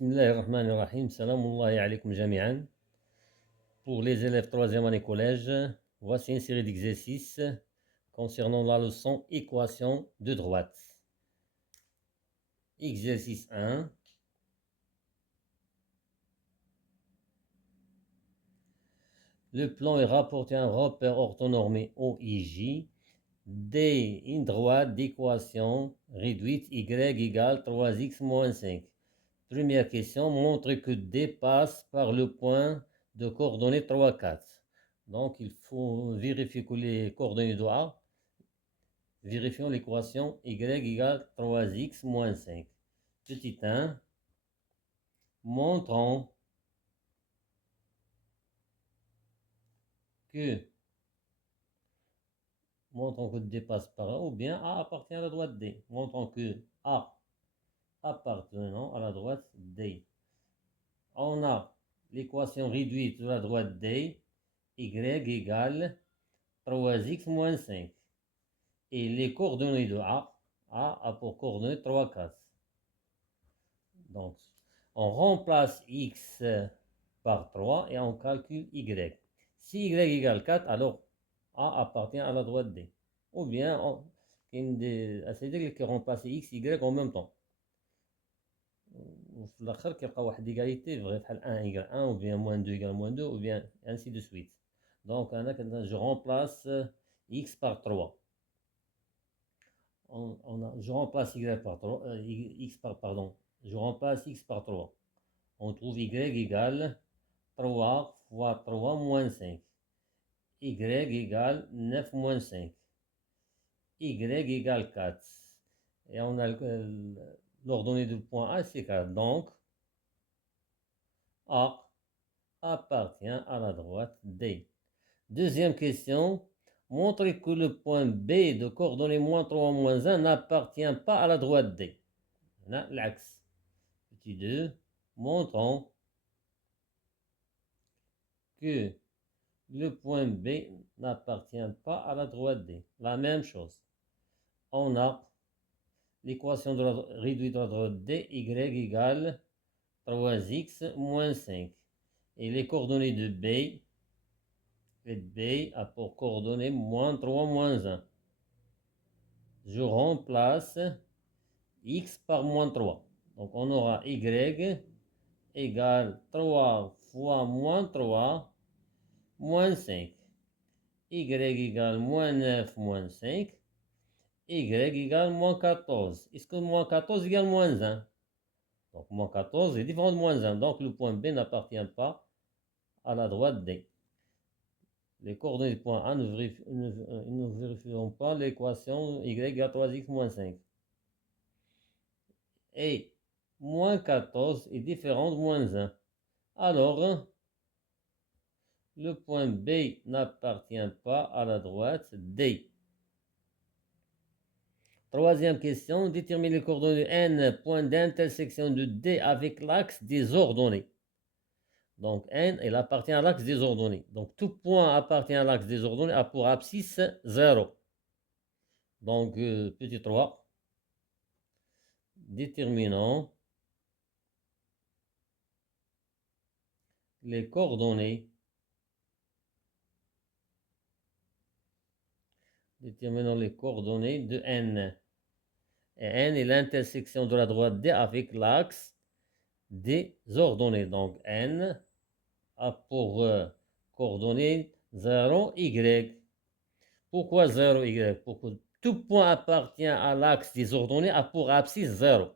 Bismillahirrahmanirrahim. Salamullahi alaykum jami'an. Pour les élèves 3e année collège, voici une série d'exercices concernant la leçon équation de droite. Exercice 1. Le plan est rapporté à un repère orthonormé OIJ D, une droite d'équation réduite y égale 3x moins 5. Première question, montre que D passe par le point de coordonnées 3, 4. Donc, il faut vérifier que les coordonnées de A, vérifions l'équation y égale 3x moins 5. Petit 1, montrons que D passe par A, ou bien A appartient à la droite D. Montrons que A appartenant à la droite D. On a l'équation réduite de la droite D, y égale 3x moins 5. Et les coordonnées de A a pour coordonnées 3, 4. Donc, on remplace x par 3 et on calcule y. Si y égale 4, alors A appartient à la droite D. Ou bien, c'est-à-dire qu'on remplace x, y en même temps. وفي الاخر كيبقى واحد ليغاليتي فغي بحال 1 égale 1 ou bien moins 2 égale moins 2 ou bien ainsi de suite. Donc je remplace x par 3. Je remplace y par 3, je remplace x par 3. On trouve y égale 3 fois 3 moins 5. Y égale 9 moins 5. Y égale 4. Et on a l'ordonnée du point A, c'est 4. Donc, A appartient à la droite D. Deuxième question. Montrez que le point B de coordonnées moins 3, moins 1 n'appartient pas à la droite D. L'axe. Petit 2. Montrons que le point B n'appartient pas à la droite D. La même chose. On a l'équation réduite de la droite D, y égale 3x moins 5. Et les coordonnées de B, a pour coordonnées moins 3, moins 1. Je remplace x par moins 3. Donc on aura y égale 3 fois moins 3 moins 5. Y égale moins 9 moins 5. Y égale moins 14. Est-ce que moins 14 égale moins 1? Donc moins 14 est différent de moins 1. Donc le point B n'appartient pas à la droite D. Les coordonnées du point A ne vérifieront pas l'équation y égale 3x moins 5. Et moins 14 est différent de moins 1. Alors, le point B n'appartient pas à la droite D. Troisième question, détermine les coordonnées N, point d'intersection de D avec l'axe des ordonnées. Donc N, elle appartient à l'axe des ordonnées. Donc tout point appartient à l'axe des ordonnées a pour abscisse 0. Donc petit 3, déterminons les coordonnées. Déterminons les coordonnées de N. Et N est l'intersection de la droite D avec l'axe des ordonnées. Donc N a pour coordonnées 0, Y. Pourquoi 0, Y? Pour que tout point appartient à l'axe des ordonnées a pour abscisse 0.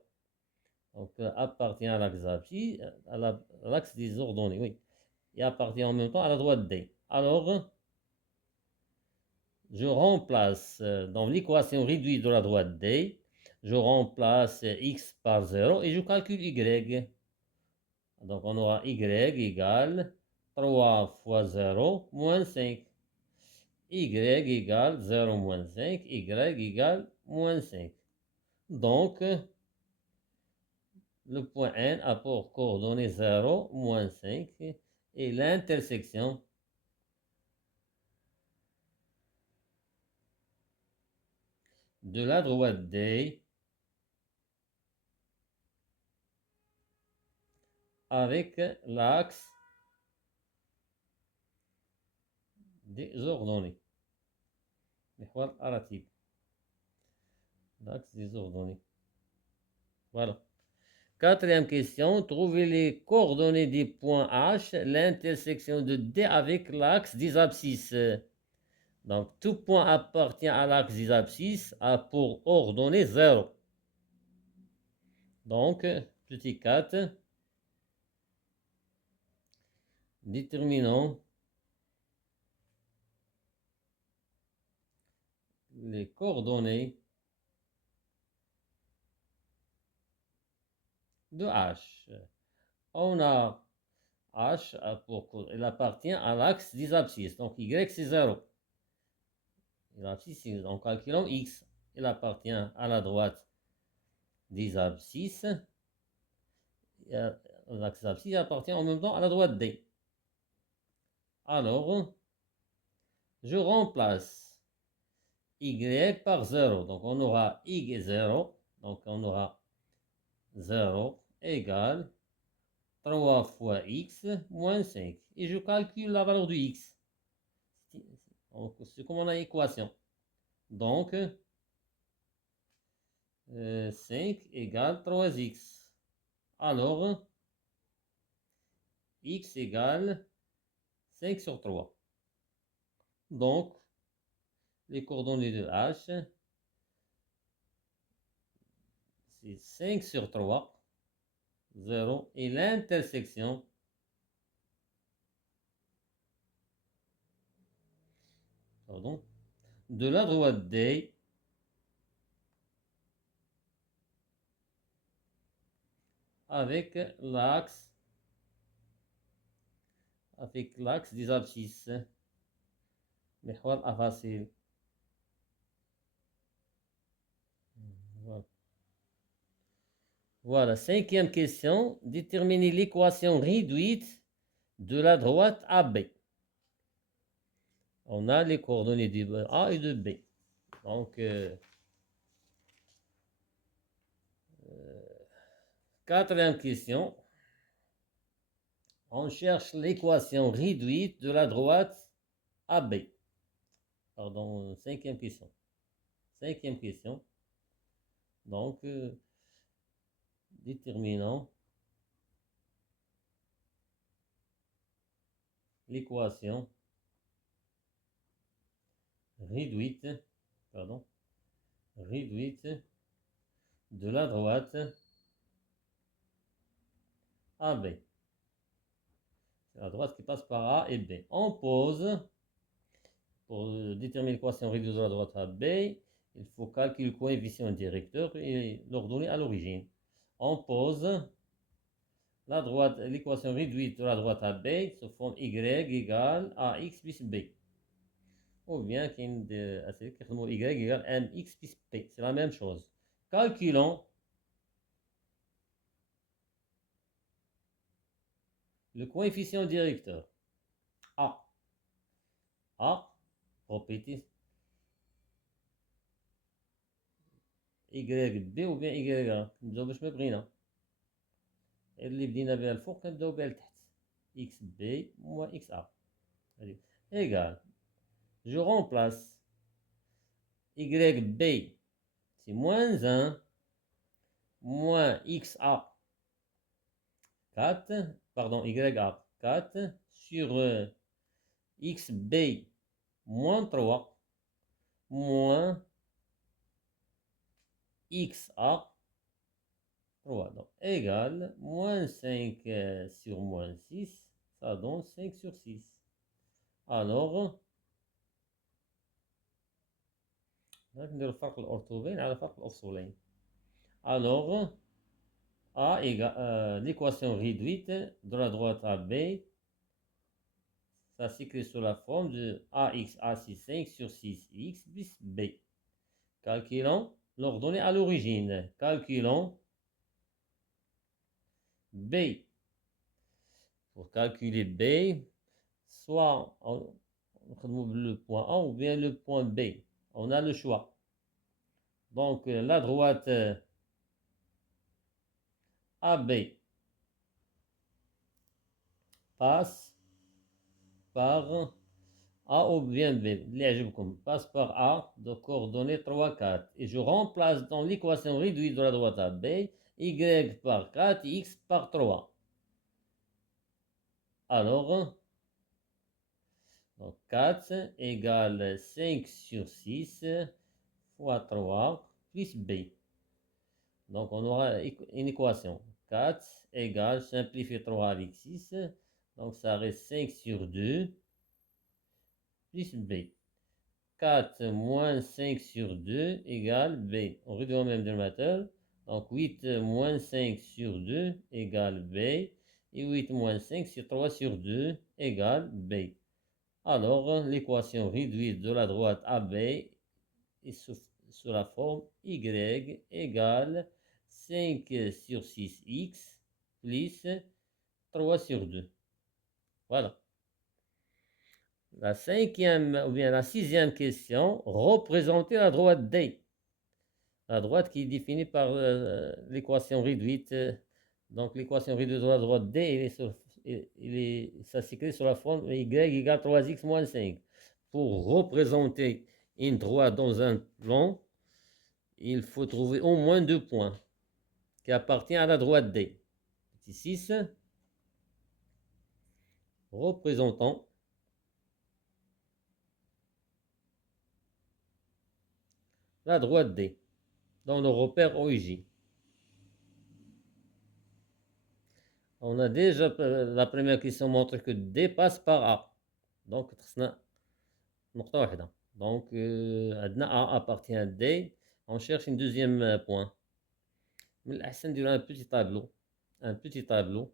Donc appartient à l'axe des ordonnées, oui. Et appartient en même temps à la droite D. Alors, je remplace dans l'équation réduite de la droite D, je remplace x par 0 et je calcule y. Donc on aura y égale 3 fois 0 moins 5. Y égale 0 moins 5, y égale moins 5. Donc, le point N a pour coordonnées 0, moins 5 et l'intersection de la droite D avec l'axe des ordonnées. محور الرتيب. L'axe des ordonnées. Voilà. Quatrième question, trouvez les coordonnées des points H, l'intersection de D avec l'axe des abscisses. Donc, tout point appartient à l'axe des abscisses a pour ordonnée 0. Donc, petit 4, déterminons les coordonnées de H. On a H, elle appartient à l'axe des abscisses. Donc, Y, c'est 0. L'abscisse, en calculant X, il appartient à la droite des abscisses. L'axe des abscisses appartient en même temps à la droite D. Alors, je remplace Y par 0. Donc, on aura Y 0. Donc, on aura 0 égale 3 fois X moins 5. Et je calcule la valeur de X. C'est comme on a équation. Donc, 5 égale 3x. Alors, x égale 5 sur 3. Donc, les coordonnées de h, c'est 5 sur 3, 0, et l'intersection de la droite D avec l'axe des abscisses. محور أفاصيل. Voilà, cinquième question. Déterminez l'équation réduite de la droite AB. On a les coordonnées de A et de B. Donc, quatrième question. On cherche l'équation réduite de la droite AB. Pardon, cinquième question. Cinquième question. Donc, déterminons l'équation réduite de la droite AB. C'est la droite qui passe par A et B. On pose, pour déterminer l'équation réduite de la droite AB, il faut calculer le coefficient directeur et l'ordonnée à l'origine. On pose l'équation réduite de la droite AB sous forme Y égale AX plus B. Ou bien Y égale MX plus P. C'est la même chose. Calculons le coefficient directeur. A, propriété YB ou bien YA. نبداو باش ما بغينا. اللي بدينا بها الفوق كنبداو بها لتحت. XB moins XA. Égal. Je remplace YB, c'est moins 1, moins XA 4, pardon, YA 4, sur XB moins 3, moins XA 3. Donc, égal, moins 5 sur moins 6, ça donne 5 sur 6. Alors, ندير الفرق الأرتوبين على فرق الأفصولين. Alors, A égale l'équation réduite de la droite AB, ça s'écrit sous la forme de AX AC 5 sur 6X plus B. Calculons l'ordonnée à l'origine. Calculons B. Pour calculer B, soit on trouve le point A ou bien le point B. On a le choix. Donc, la droite AB passe par A ou bien B. Passe par A de coordonnées 3, 4. Et je remplace dans l'équation réduite de la droite à B, Y par 4 et X par 3. Alors, donc 4 égale 5 sur 6 fois 3 plus B. Donc, on aura une équation. 4 égale, simplifier 3 avec 6. Donc, ça reste 5 sur 2 plus B. 4 moins 5 sur 2 égale B. On réduit au même dénominateur. Donc, 8 moins 5 sur 2 égale B. Et 8 moins 5 sur 3 sur 2 égale B. Alors, l'équation réduite de la droite AB est sous la forme Y égale 5 sur 6x plus 3 sur 2. Voilà. La cinquième ou bien la sixième question, représenter la droite D. La droite qui est définie par l'équation réduite. Donc l'équation réduite de la droite D, ça s'écrit sur la forme Y égale 3x moins 5. Pour représenter une droite dans un plan, il faut trouver au moins 2 points qui appartiennent à la droite D. Petit 6, représentant la droite D dans le repère OIJ. On a déjà, la première question montre que D passe par A. Donc, نقطة واحدة. Donc, A appartient à D. On cherche un deuxième point. من الأحسن نديرو un petit tableau. Un petit tableau.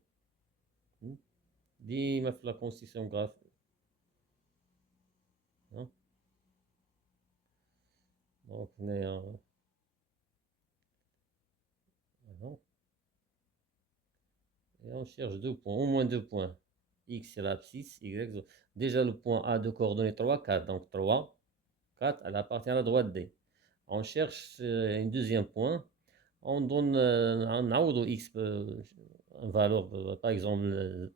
ديما في la construction graphique. Donc, هنايا et on cherche 2 points, au moins 2 points. X c'est l'abscisse, Y. Déjà le point A de coordonnées 3, 4. Donc 3, 4, elle appartient à la droite D. On cherche un deuxième point. On donne un ou X, une valeur, par exemple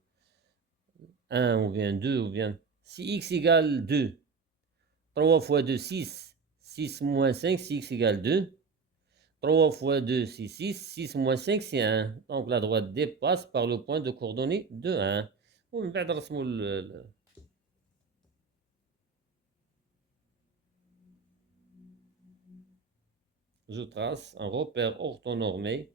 1 ou bien 2 ou bien. Si X égale 2, 3 fois 2, 6. 6 moins 5, si X égale 2. 3 fois 2, c'est 6. 6 moins 5, c'est 1. Donc la droite dépasse par le point de coordonnées de 1. Je trace un repère orthonormé.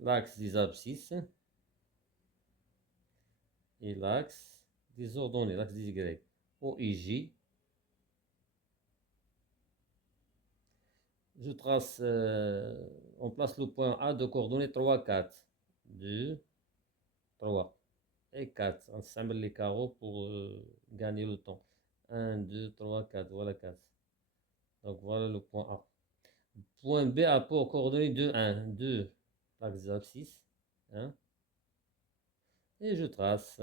L'axe des abscisses et l'axe des ordonnées, l'axe des Y. OIJ. Je trace, on place le point A de coordonnées 3, 4. 2, 3 et 4. On s'assemble les carreaux pour gagner le temps. 1, 2, 3, 4. Voilà 4. Donc voilà le point A. Point B a pour coordonnées 2, 1. 2, l'axe des abscisses. 1. Et je trace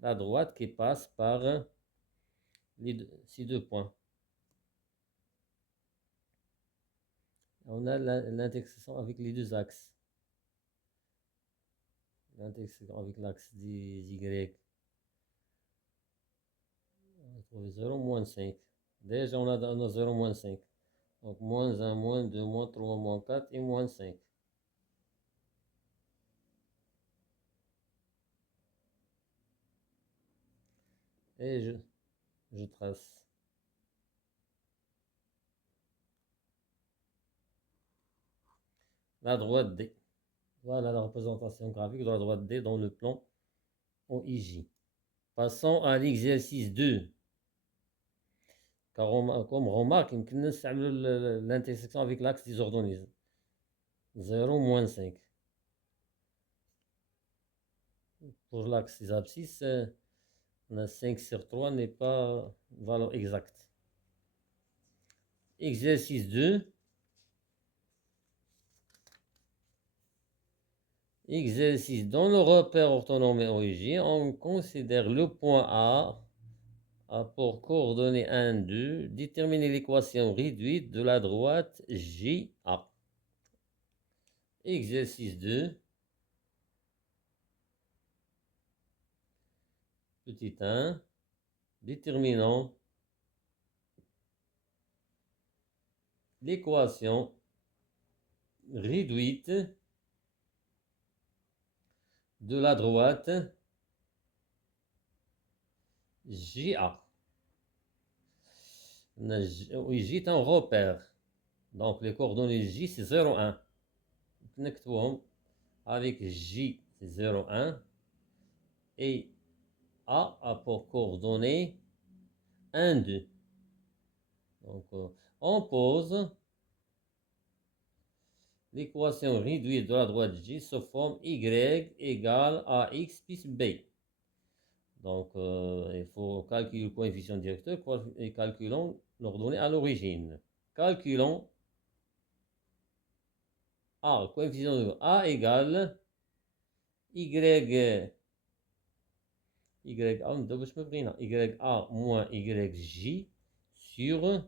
la droite qui passe par ces 2 points. On a l'intersection avec les 2 axes. L'intersection avec l'axe des Y. On va trouver 0, moins 5. Déjà, on a 0, moins 5. Donc, moins 1, moins 2, moins 3, moins 4 et moins 5. Et je trace. La droite D. Voilà la représentation graphique de la droite D dans le plan OIJ. Passons à l'exercice 2. Car comme remarque, il nous l'intersection avec l'axe des ordonnées. 0, moins 5. Pour l'axe des abscisses, on a 5 sur 3 n'est pas valeur exacte. Exercice 2. Exercice. Dans le repère orthonormé origine, on considère le point A pour coordonnées 1, 2. Déterminer l'équation réduite de la droite JA. Exercice 2. Petit 1. Déterminant l'équation réduite de la droite JA. Oui, J est un repère. Donc les coordonnées J c'est 0, 1. نكتبهم avec J c'est 0, 1. Et A a pour coordonnées 1, 2. Donc on pose l'équation réduite de la droite J sous forme Y égale AX plus B. Donc il faut calculer le coefficient directeur et calculons l'ordonnée à l'origine. Calculons A, le coefficient de A égale YA moins YJ sur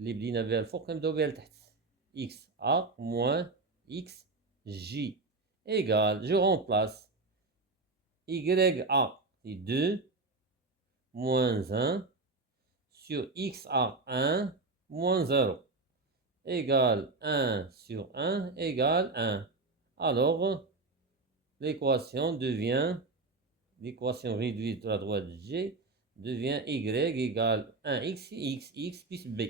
les بدينا بها الفوق كنبداو بها لتحت XA moins XJ égale, je remplace YA c'est 2 moins 1 sur XA 1 moins 0 égale 1 sur 1 égale 1. Alors l'équation devient, l'équation réduite de la droite G devient Y égale 1x x plus B.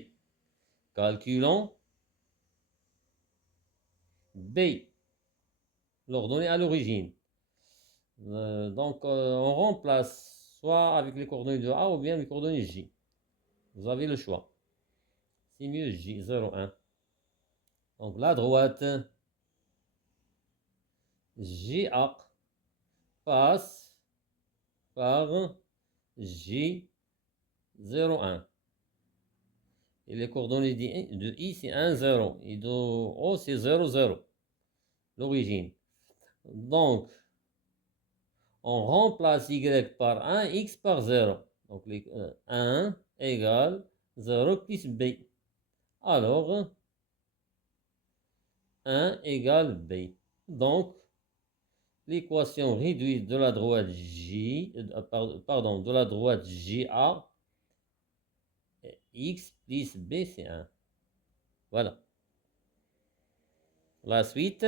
Calculons B, l'ordonnée à l'origine. Donc on remplace soit avec les coordonnées de A ou bien les coordonnées J. Vous avez le choix. C'est mieux J, 0, 1. Donc la droite JA passe par J 0, 1. Et les coordonnées de I c'est 1, 0. Et de O c'est 0, 0. L'origine. Donc, on remplace Y par 1, X par 0. Donc, 1 égale 0 plus B. Alors, 1 égale B. Donc, l'équation réduite de la droite J, de la droite JA, X plus B, c'est 1. Voilà. La suite.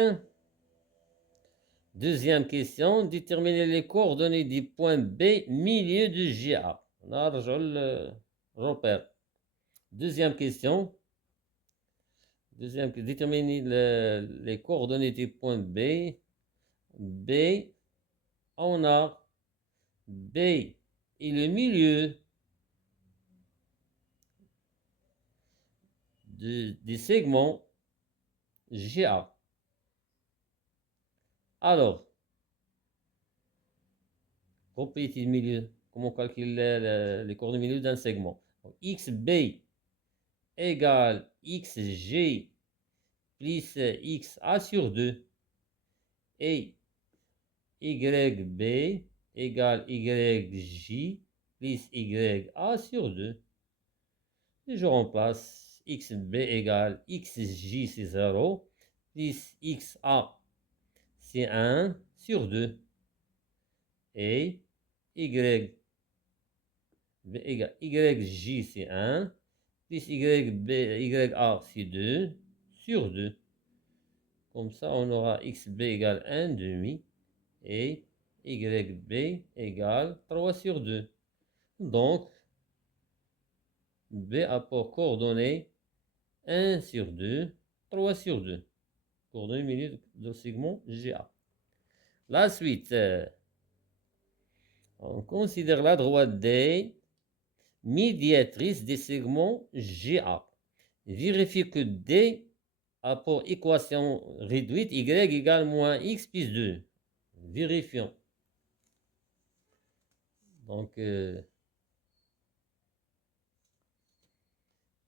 Deuxième question, déterminer les coordonnées du point B, milieu de JA. On a le repère. Deuxième question. Déterminer les coordonnées du point B. B, on a B et le milieu du segment GA. Alors, propriété de milieu, comment calculer les coordonnées milieu d'un segment. Donc, XB égale XG plus XA sur 2 et YB égale YJ plus YA sur 2. Et je remplace XB égale XJ c'est 0 plus XA c'est 1 sur 2 et YB égale YJ c'est 1 plus YA c'est 2 sur 2. Comme ça, on aura XB égale 1 demi et YB égale 3 sur 2. Donc, B a pour coordonnées 1 sur 2, 3 sur 2. Coordonnées milieu de segment GA. La suite, on considère la droite D médiatrice des segments GA. Vérifie que D a pour équation réduite Y égale moins X plus 2. Vérifions. Donc,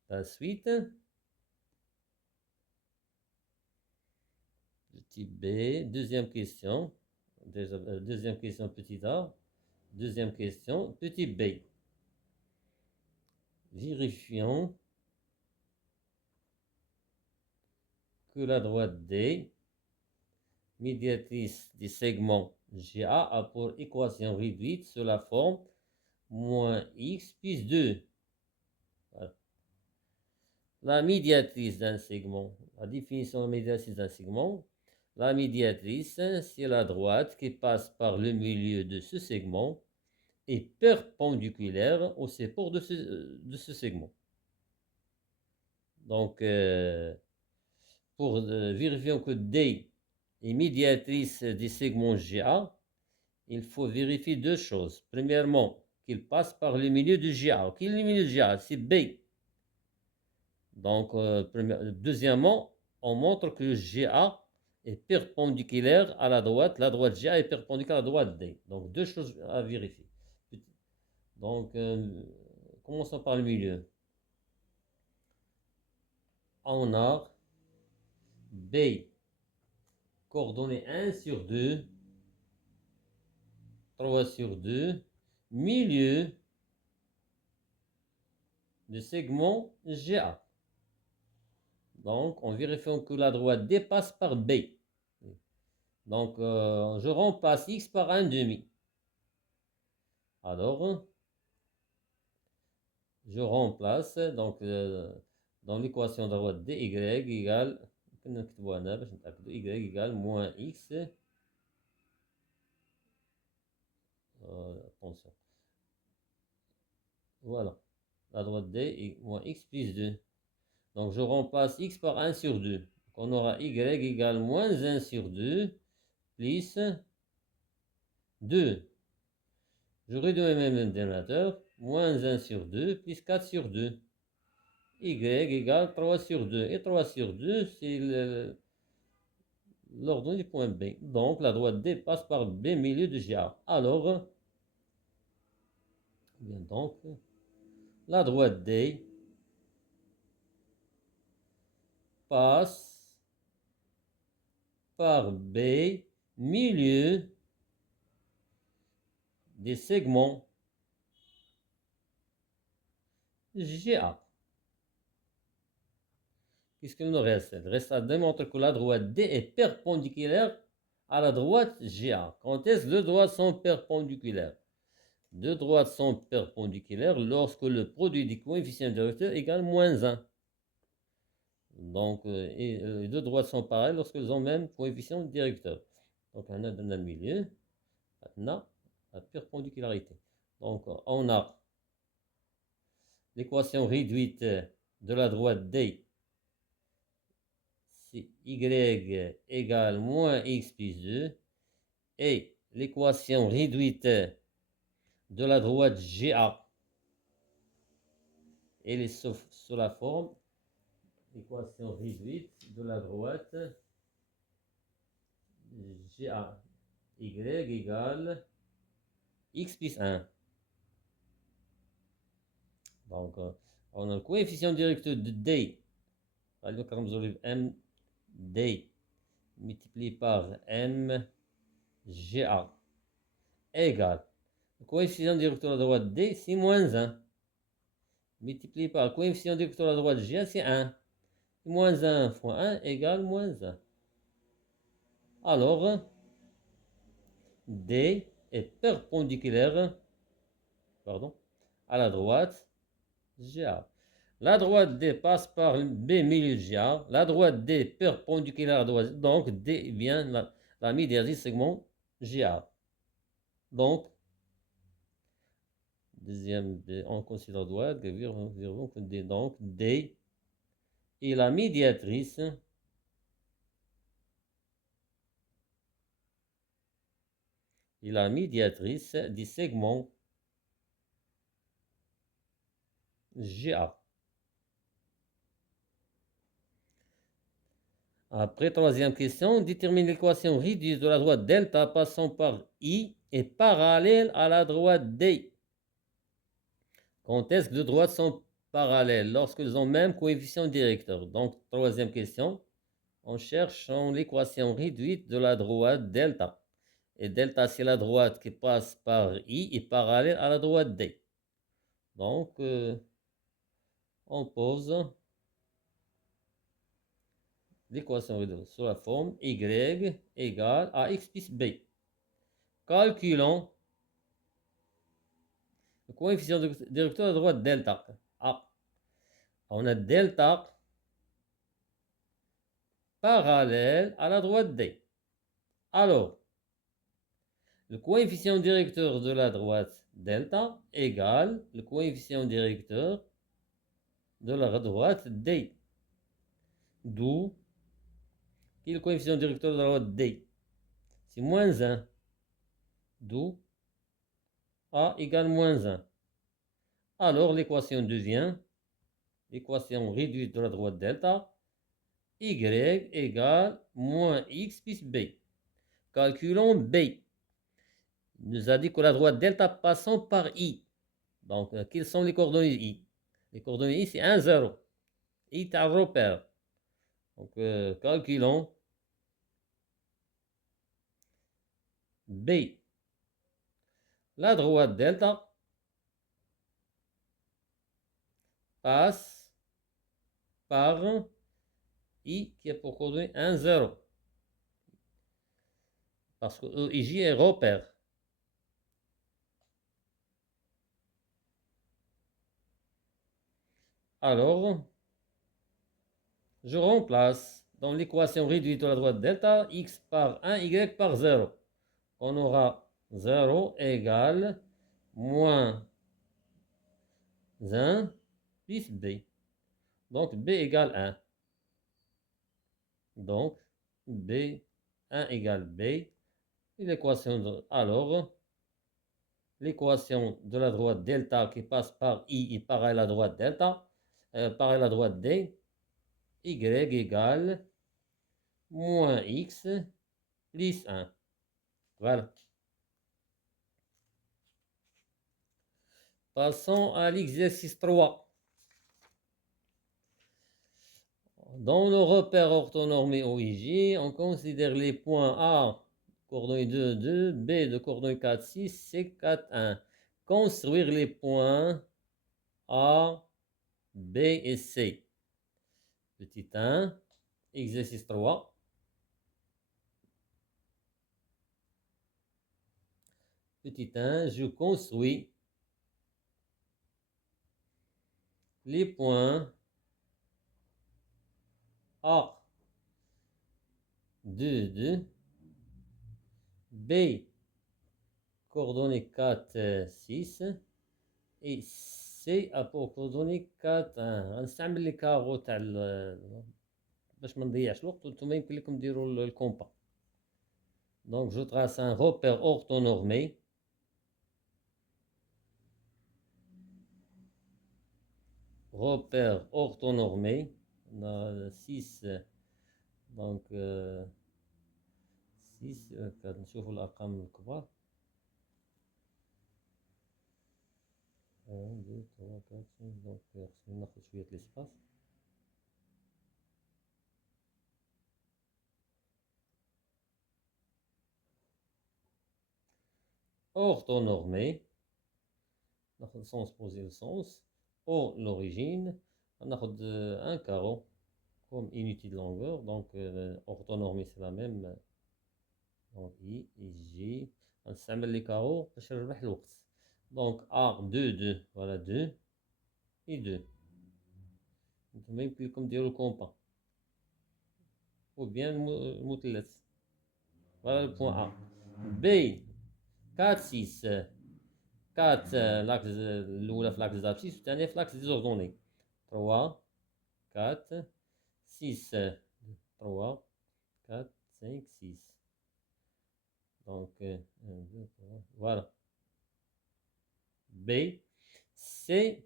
la suite. petit b. Deuxième question. Deuxième question, petit a. Deuxième question, petit b. Vérifions que la droite D, médiatrice des segments GA, a pour équation réduite sous la forme moins x plus 2. Voilà. La médiatrice d'un segment, la définition de la médiatrice d'un segment, la médiatrice, c'est la droite qui passe par le milieu de ce segment et perpendiculaire au support de ce segment. Donc, pour vérifier que D est médiatrice des segments GA, il faut vérifier deux choses. Premièrement, qu'il passe par le milieu du GA. Quel est le milieu du GA? C'est B. Donc, deuxièmement, on montre que le GA est perpendiculaire à la droite GA est perpendiculaire à la droite D. Donc, deux choses à vérifier. Donc, commençons par le milieu. On a B, coordonnée 1 sur 2, 3 sur 2, milieu du segment GA. Donc, on vérifie que la droite D passe par B. Donc, je remplace X par 1,5. Alors, je remplace, donc, dans l'équation de la droite D, Y égale, Y égale moins X. Attention. Voilà. La droite D est moins X plus 2. Donc, je remplace X par 1 sur 2. Donc, on aura Y égale moins 1 sur 2 plus 2. Je réduis même le dénominateur. Moins 1 sur 2 plus 4 sur 2. Y égale 3 sur 2. Et 3 sur 2, c'est l'ordonnée du point B. Donc, la droite D passe par B milieu de GA. Alors, bien donc, la droite D passe par B milieu des segments GA. Qu'est-ce qu'il nous reste? Il reste à démontrer que la droite D est perpendiculaire à la droite GA. Quand est-ce que deux droites sont perpendiculaires? Deux droites sont perpendiculaires lorsque le produit des coefficients directeurs égale moins 1. Donc, les deux droites sont pareilles lorsqu'elles ont même coefficient directeur. Donc, on a dans le milieu, maintenant, la perpendicularité. Donc, on a l'équation réduite de la droite D, c'est Y égale moins X plus 2, et l'équation réduite de la droite GA, elle est sous la forme, l'équation réduite de la droite GA, Y égale X plus 1. Donc, on a le coefficient directeur de D, alors quand vous avez M, D, multiplié par M, GA, égale, le coefficient directeur de la droite D, c'est moins 1, multiplié par le coefficient directeur de la droite GA, c'est 1. Moins 1 fois 1 égale moins 1. Alors, D est perpendiculaire, à la droite GA. La droite D passe par B milieu GA. La droite D perpendiculaire à la droite. Donc, D est bien la médiatrice segment GA. Donc, deuxième, on considère droite, donc D est la médiatrice du segment GA. Après, troisième question, détermine l'équation réduite de la droite delta passant par I est parallèle à la droite D. Quand est-ce que deux droites sont parallèles? Lorsqu'elles ont même coefficient directeur. Donc, troisième question. On cherche l'équation réduite de la droite delta. Et delta, c'est la droite qui passe par I et parallèle à la droite D. Donc, on pose l'équation réduite sous la forme Y égale à X plus B. Calculons le coefficient directeur de la droite delta. Ah, on a delta parallèle à la droite D. Alors, le coefficient directeur de la droite delta égale le coefficient directeur de la droite D. D'où le coefficient directeur de la droite D. C'est moins 1. D'où A égale moins 1. Alors l'équation devient l'équation réduite de la droite delta. Y égale moins X plus B. Calculons B. Il nous a dit que la droite delta passant par I. Donc, quelles sont les coordonnées I? Les coordonnées I, c'est 1, 0. I est un repère. Donc, calculons B. La droite delta passe par I qui est pour coordonnée 1, 0. Parce que E et J est repère. Alors, je remplace dans l'équation réduite de la droite delta x par 1, y par 0. On aura 0 égale moins 1 plus b. Donc b égale 1. Donc b 1 égale b. Et l'équation alors l'équation de la droite delta qui passe par i et pareil à la droite delta, pareil à la droite d, y égale moins x plus 1. Voilà. Passons à l'exercice 3. Dans le repère orthonormé OIJ, on considère les points A, coordonnées 2, 2, B de coordonnées 4, 6, C, 4, 1. Construire les points A, B et C. Petit 1, exercice 3. Petit 1, je construis les points A, 2, 2, B, coordonnées 4, 6, et C a pour coordonnées 4, 1. غنستعمل لي كارو تاع باش ما نضيعش الوقت وانتم يمكن لكم ديروا الكومبا. Donc je trace un repère orthonormé. Repère orthonormé. On a 6. Donc 6. نشوفوا الأرقام الكبار. 1 2 3 4 5. Donc خصنا ناخذ شوية l'espace. Orthonormé. ناخذ le sens poser le sens. Au l'origine. On a un carreau comme unité de longueur. Donc orthonormé c'est la même. Donc I et J. غنستعمل les carreaux باش نربح الوقت. Donc A 2 2. Voilà 2 et 2. انتم يمكن لكم ديروا الكومبا ou bien المثلث. Voilà le point A. B 4 6. 4 l'axe الأولى في l'axe d'abscisse والثانية في l'axe des ordonnées. 3 4 6 3 4 5 6. Donc 1 2 3. Voilà. B C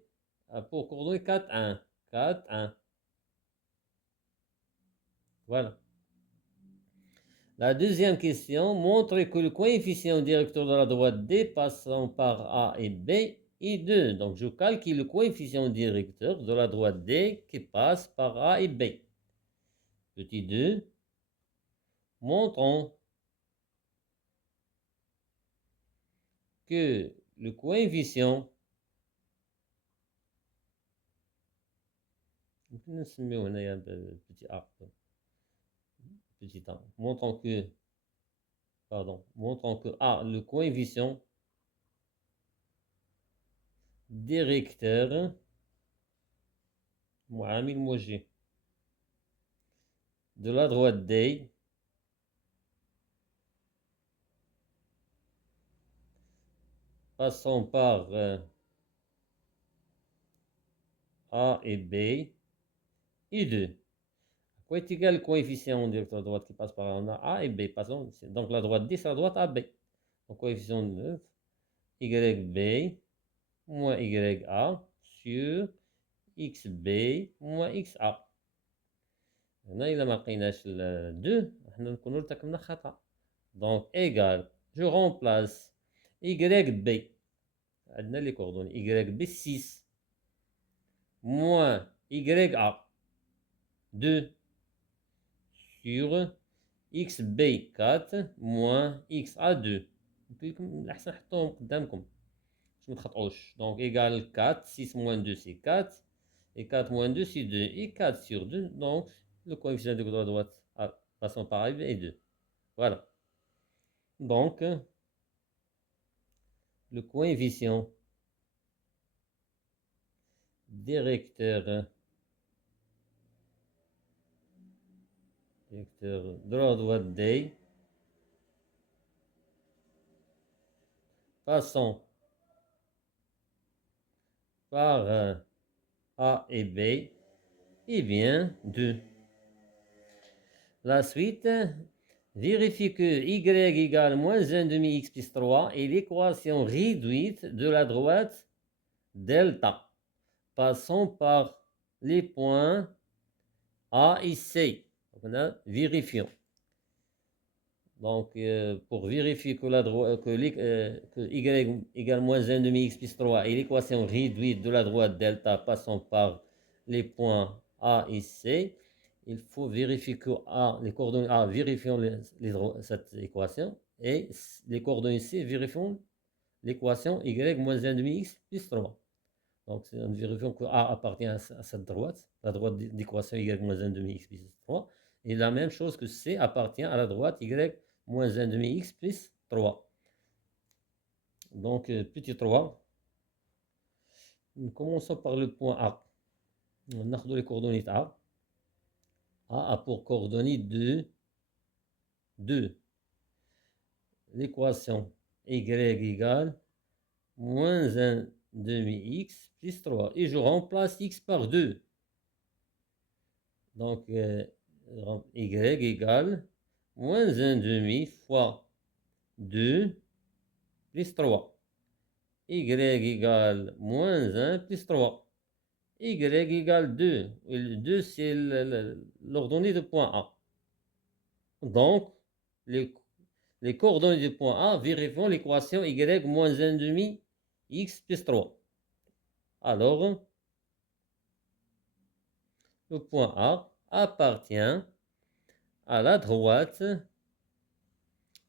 pour coordonnées 4 1 4 1. Voilà. La deuxième question montre que le coefficient directeur de la droite D passant par A et B est 2. Donc je calcule le coefficient directeur de la droite D qui passe par A et B. petit 2, montrons que le coefficient petit a, montrons que A, le coefficient directeur معامل موجه de la droite D passant par A et B et 2. Quoi est égal le coefficient directeur droite qui passe par A et B? Passons, donc la droite D, c'est la droite AB. Donc coefficient de YB moins YA sur XB moins XA. هنا إلا ما لقيناش ال 2 حنا نكونوا ارتكبنا خطأ. Donc égal, je remplace YB. عندنا les coordonnées YB 6 moins YA 2 sur XB 4 moins XA 2. الأحسن نحطوهم قدامكم باش ما تخطئوش. Donc égal 4, 6 moins 2 c'est 4 et 4 moins 2 c'est 2 et 4 sur 2, donc le coefficient de la droite passant par A est 2. Voilà. Donc le coefficient directeur de la droite D passant par A et B est bien 2. La suite, vérifie que y égale moins 1 demi x plus 3 est l'équation réduite de la droite delta, passant par les points A et C. Donc, vérifions. Donc, pour vérifier que y égale moins 1 demi x plus 3 est l'équation réduite de la droite delta passant par les points A et C, il faut vérifier que les coordonnées A, vérifions cette équation, et les coordonnées C, vérifions l'équation y moins 1 demi x plus 3. Donc, nous vérifions que A appartient à cette droite, la droite d'équation y moins 1 demi x plus 3, et la même chose que C appartient à la droite y moins 1 demi x plus 3. Donc, petit 3, nous commençons par le point A. On a les coordonnées A. A a pour coordonnées 2, 2. L'équation y égale moins 1 demi x plus 3. Et je remplace x par 2. Donc, y égale moins 1 demi fois 2 plus 3. Y égale moins 1 plus 3. Y égale 2. Et le 2, c'est l'ordonnée de point A. Donc, les coordonnées du point A, vérifions l'équation y moins 1 demi x plus 3. Alors, le point A appartient à la droite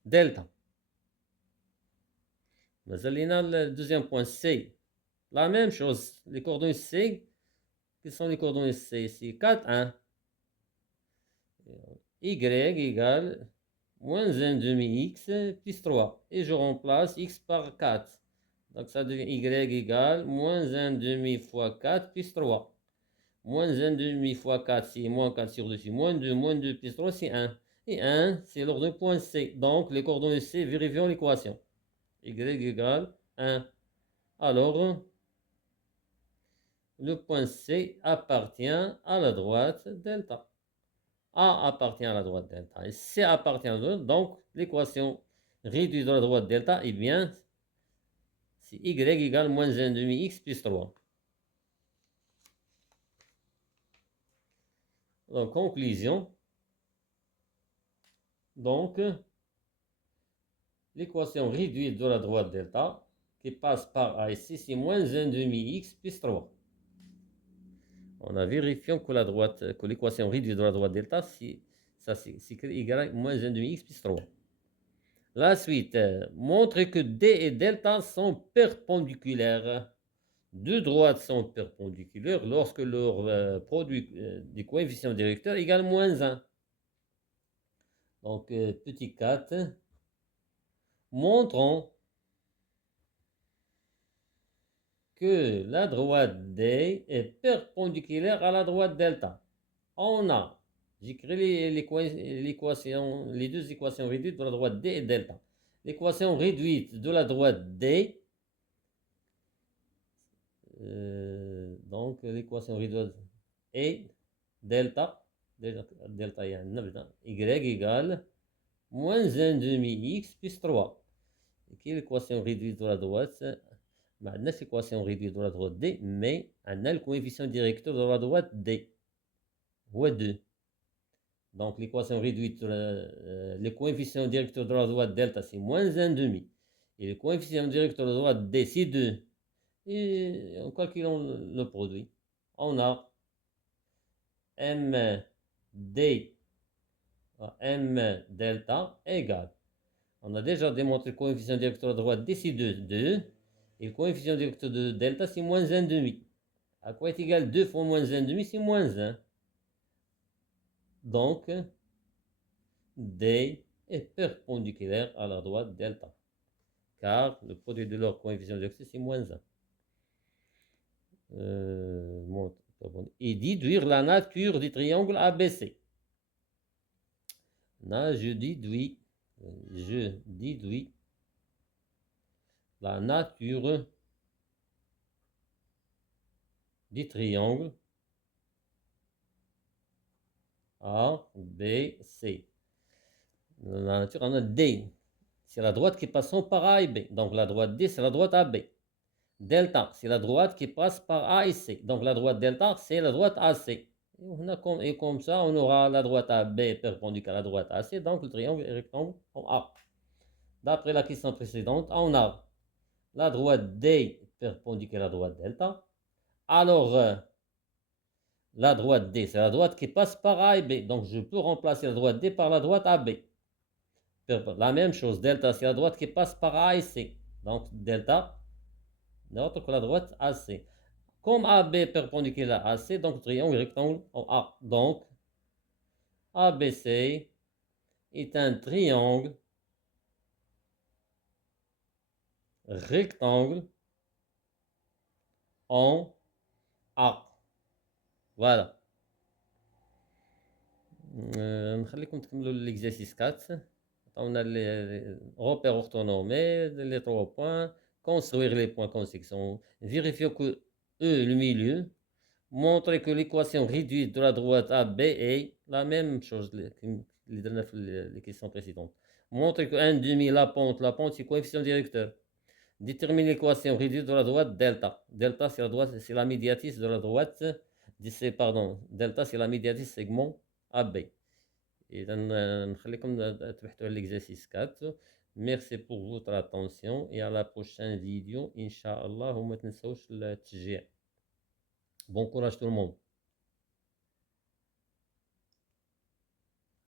delta. Mais le deuxième point C, la même chose. Les coordonnées C, quelles sont les coordonnées C? C'est 4, 1. Y égale moins 1 demi x plus 3. Et je remplace x par 4. Donc ça devient y égale moins 1 demi fois 4 plus 3. Moins 1 demi fois 4, c'est moins 4 sur 2, c'est moins 2 plus 3, c'est 1. Et 1, c'est l'ordre point C. Donc les coordonnées C, vérifions l'équation. Y égale 1. Alors, le point C appartient à la droite delta. A appartient à la droite delta et C appartient à la droite. Donc, l'équation réduite de la droite delta, eh bien, c'est Y égale moins 1 demi x plus 3. Donc, conclusion. Donc, l'équation réduite de la droite delta qui passe par A et C, c'est moins 1 demi x plus 3. On a vérifié que l'équation réduite de la droite delta, c'est Ça, c'est écrit y moins 1 demi-x plus 3. La suite, montre que D et delta sont perpendiculaires. Deux droites sont perpendiculaires lorsque leur produit des coefficients directeurs égale moins 1. Donc, petit 4, montrons que la droite D est perpendiculaire à la droite delta. On a, j'écris l'équation, les deux équations réduites de la droite D et delta. L'équation réduite de la droite D, donc l'équation réduite est delta, delta y égale moins 1 demi-x plus 3. Qui est l'équation réduite de la droite? ما عندناش l'équation réduite de la droite D, mais عندنا le coefficient directeur de la droite D هو 2. Donc l'équation réduite, le coefficient directeur de la droite delta c'est moins 1 demi. Et le coefficient directeur de la droite D c'est 2. Et en calculant le produit, on a M delta égale. On a déjà démontré le coefficient directeur de la droite D c'est 2. Et le coefficient directeur de delta c'est moins 1 demi. À quoi est égal 2 fois moins 1 demi? C'est moins 1. Donc, D est perpendiculaire à la droite delta. Car le produit de leur coefficient directeur c'est moins 1. Et déduire la nature du triangle ABC. Là, je déduis la nature du triangle ABC. La nature, on a D. C'est la droite qui passe par A et B. Donc la droite D, c'est la droite AB. Delta, c'est la droite qui passe par A et C. Donc la droite delta, c'est la droite AC. Et comme ça, on aura la droite AB perpendiculaire à la droite AC. Donc le triangle est rectangle en A. D'après la question précédente, on a la droite D perpendiculaire à la droite delta. Alors, la droite D, c'est la droite qui passe par A et B. Donc je peux remplacer la droite D par la droite AB. La même chose, delta, c'est la droite qui passe par A et C. Donc delta, n'autre que la droite AC. Comme AB perpendiculaire à AC, donc triangle rectangle en A. Donc, ABC est un triangle rectangle en A. Voilà. نخليكم تكملوا l'exercice 4. On a les repères orthonormés, les 3 points, construire les points connexion, vérifier que E, le milieu, montrer que l'équation réduite de la droite AB est la même chose que les questions précédentes. Montrer que 1 demi, la pente c'est coefficient directeur. Déterminer l'équation réduite de la droite delta. Delta c'est la droite, c'est la médiatrice de la droite, delta c'est la médiatrice segment AB. إذا نخليكم تبحثوا على l'exercice 4. Merci pour votre attention et à la prochaine vidéo إن شاء الله وما تنسوش التشجيع. Bon courage tout le monde.